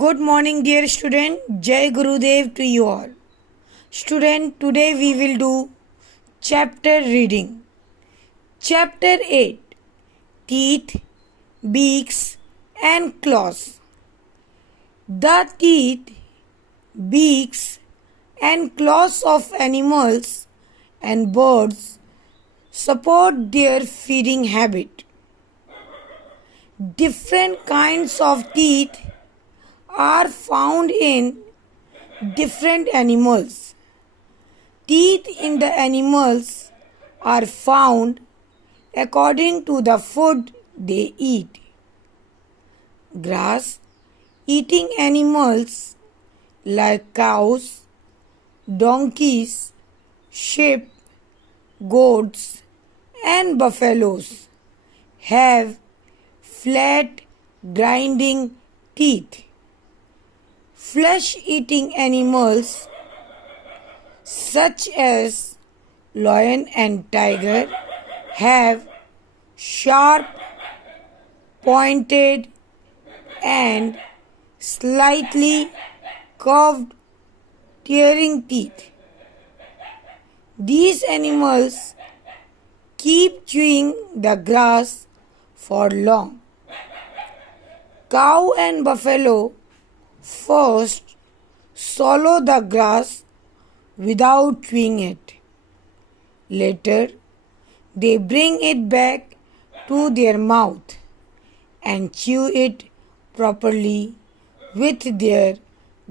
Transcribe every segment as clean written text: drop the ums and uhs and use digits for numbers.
Good morning, dear student. Jai Gurudev to you all. Student, today we will do chapter reading. Chapter 8 Teeth, Beaks, and Claws. The teeth, beaks, and claws of animals and birds support their feeding habit. Different kinds of teeth are found in different animals. Teeth in the animals are found according to the food they eat. Grass eating animals like cows, donkeys, sheep, goats, and buffaloes have flat grinding teeth. Flesh-eating animals such as lion and tiger have sharp, pointed, and slightly curved tearing teeth. These animals keep chewing the grass for long. Cow and buffalo first swallow the grass without chewing it. Later, they bring it back to their mouth and chew it properly with their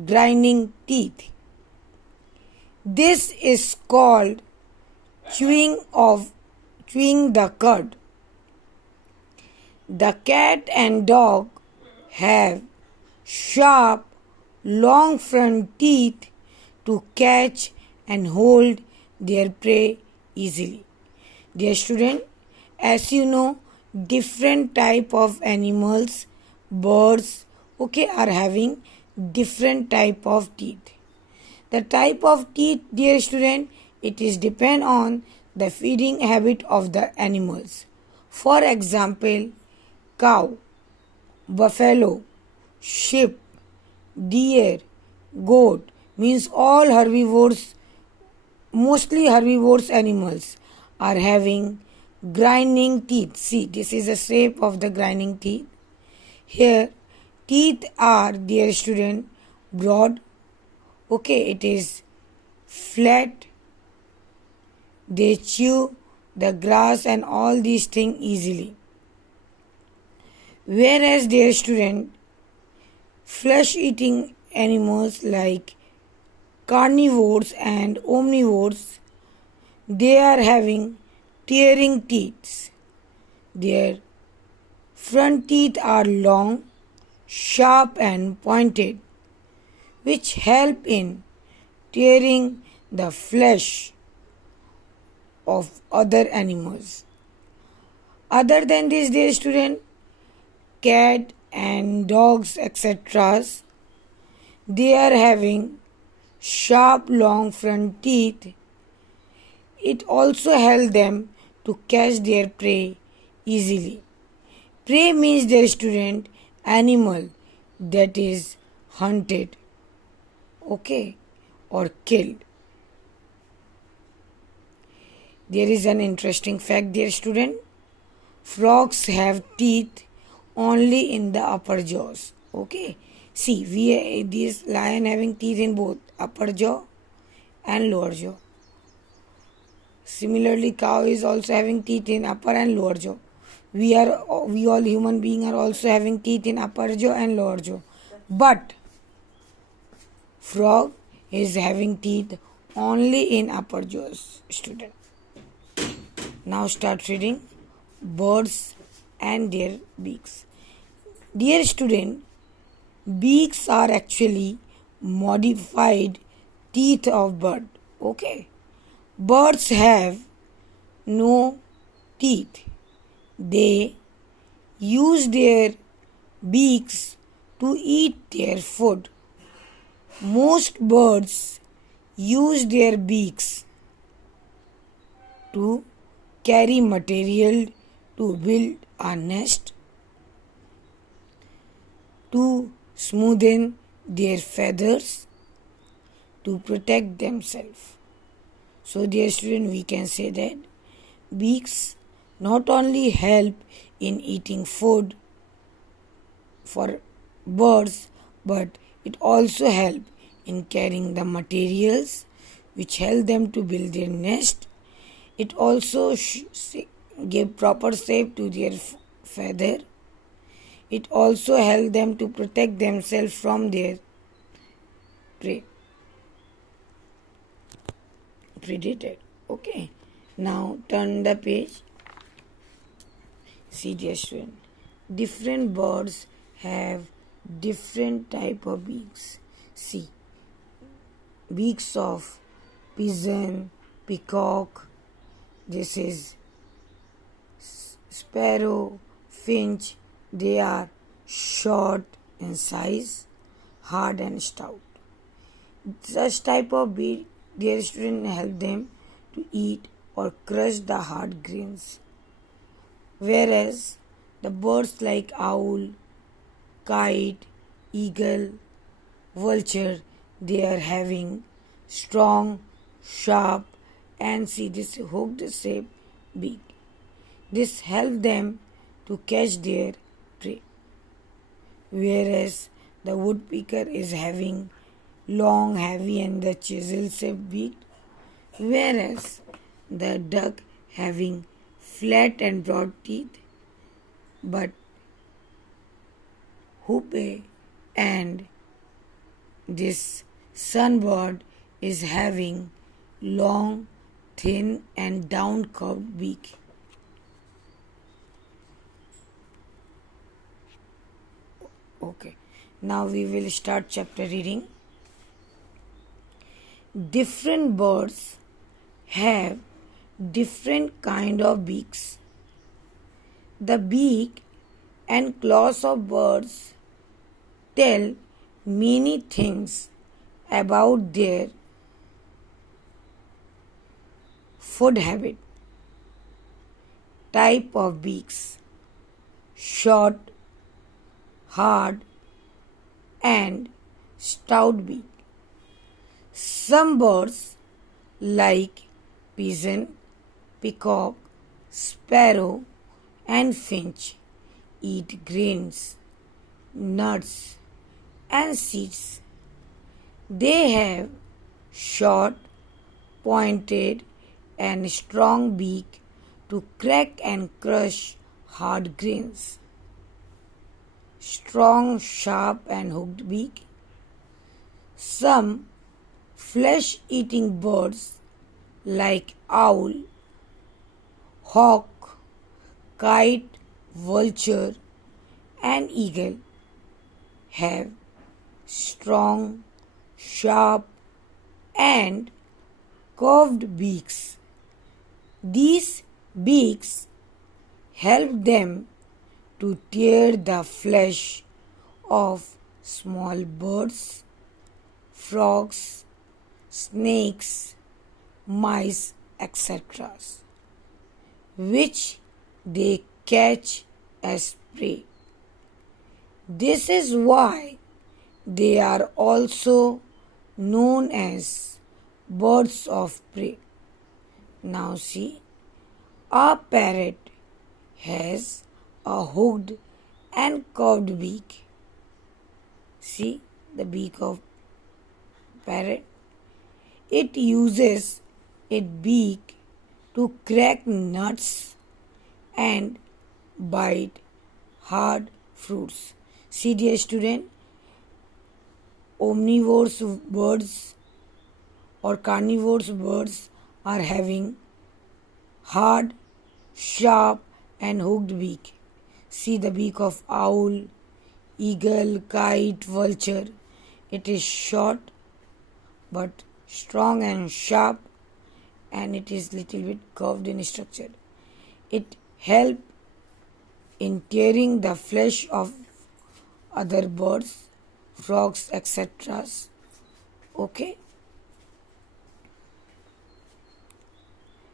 grinding teeth. This is called chewing the cud. The cat and dog have sharp, long front teeth to catch and hold their prey easily. Dear student, as you know, different type of animals, birds, are having different type of teeth. The type of teeth, dear student, it is depend on the feeding habit of the animals. For example, cow, buffalo, sheep, deer, goat means all herbivores, mostly herbivorous animals are having grinding teeth. See, this is the shape of the grinding teeth. Here, teeth are, dear student, broad. It is flat. They chew the grass and all these things easily. Whereas, dear student, flesh-eating animals like carnivores and omnivores, they are having tearing teeth. Their front teeth are long, sharp and pointed, which help in tearing the flesh of other animals. Other than this, dear student, cat and dogs, etc., they are having sharp, long front teeth. It also helps them to catch their prey easily. Prey means, dear student, animal that is hunted, or killed. There is an interesting fact, dear student. Frogs have teeth only in the upper jaws. See, this lion having teeth in both upper jaw and lower jaw. Similarly, cow is also having teeth in upper and lower jaw. We all human beings are also having teeth in upper jaw and lower jaw. But frog is having teeth only in upper jaws, student. Now start reading birds and their beaks. Dear student, beaks are actually modified teeth of bird. Birds have no teeth. They use their beaks to eat their food. Most birds use their beaks to carry material to build a nest, to smoothen their feathers to protect themselves. So dear student, we can say that beaks not only help in eating food for birds, but it also help in carrying the materials which help them to build their nest. It also give proper shape to their feather. It also help them to protect themselves from their prey, predator. Okay, now turn the page. See dear student, different birds have different type of beaks. See, beaks of pigeon, peacock, this is sparrow, finch, they are short in size, hard and stout. Such type of beak, their student help them to eat or crush the hard grains. Whereas the birds like owl, kite, eagle, vulture, they are having strong, sharp and see this hooked shape beak. This helps them to catch their prey. Whereas the woodpecker is having long, heavy and the chisel shaped beak. Whereas the duck having flat and broad teeth, but hoopay and this sunbird is having long, thin and down curved beak. Okay, now we will start chapter reading. Different birds have different kind of beaks. The beak and claws of birds tell many things about their food habit. Type of beaks: short, hard and stout beak. Some birds like pigeon, peacock, sparrow and finch eat grains, nuts and seeds. They have short, pointed and strong beak to crack and crush hard grains. Strong, sharp and hooked beak. Some flesh-eating birds like owl, hawk, kite, vulture and eagle have strong, sharp and curved beaks. These beaks help them to tear the flesh of small birds, frogs, snakes, mice, etc., which they catch as prey. This is why they are also known as birds of prey. Now see, a parrot has a hooked and curved beak. See the beak of parrot. It uses its beak to crack nuts and bite hard fruits. See dear student, omnivorous birds or carnivorous birds are having hard, sharp and hooked beak. See the beak of owl, eagle, kite, vulture. It is short but strong and sharp and it is little bit curved in structure. It helps in tearing the flesh of other birds, frogs, etc. Okay.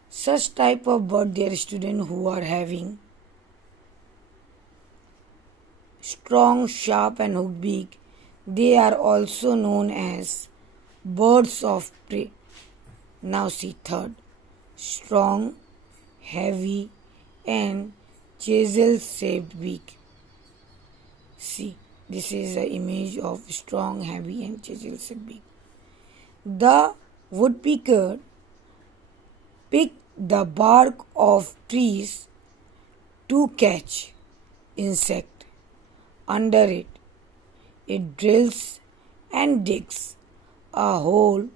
Such type of bird, dear student, who are having strong, sharp and hooked beak, They are also known as birds of prey. Now see third. Strong, heavy and chisel-shaped beak. See, this is an image of strong, heavy and chisel-shaped beak. The woodpecker pick the bark of trees to catch insect. Under it, it drills and digs a hole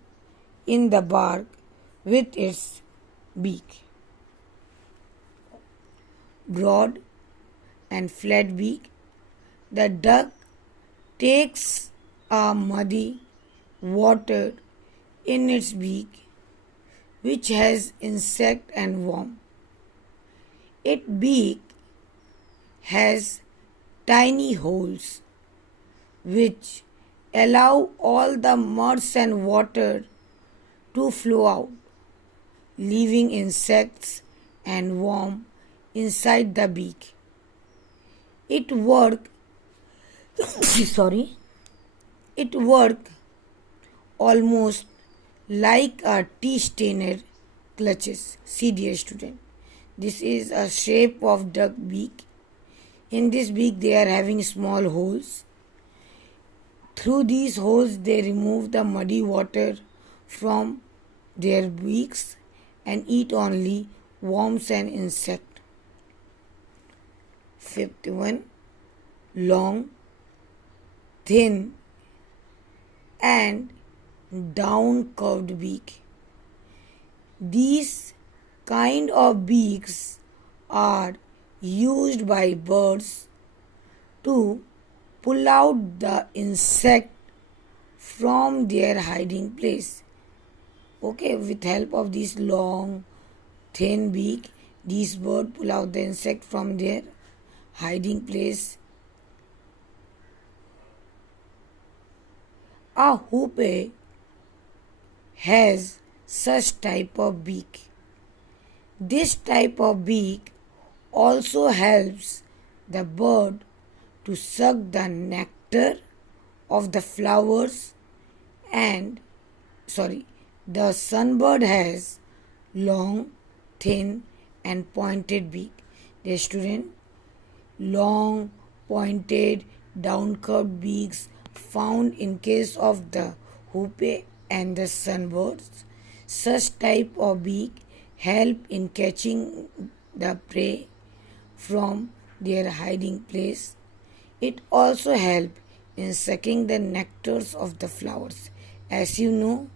in the bark with its beak. Broad and flat beak, the duck takes a muddy water in its beak which has insect and worm. Its beak has tiny holes which allow all the muds and water to flow out, leaving insects and worm inside the beak. It work it work almost like a tea stainer clutches. See dear student, this is a shape of duck beak. In this beak they are having small holes. Through these holes they remove the muddy water from their beaks and eat only worms and insects. Fifth one, long, thin and down curved beak. These kind of beaks are used by birds to pull out the insect from their hiding place. Okay, with help of this long, thin beak, these birds pull out the insect from their hiding place. A hoopay has such type of beak. This type of beak also helps the bird to suck the nectar of the flowers the sunbird has long, thin and pointed beak. The student, long, pointed, down curved beaks found in case of the hoopay and the sunbirds. Such type of beak help in catching the prey from their hiding place. It also help in sucking the nectars of the flowers. As you know,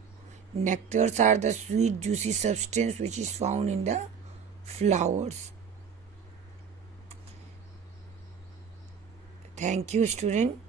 nectars are the sweet juicy substance which is found in the flowers. Thank you, student.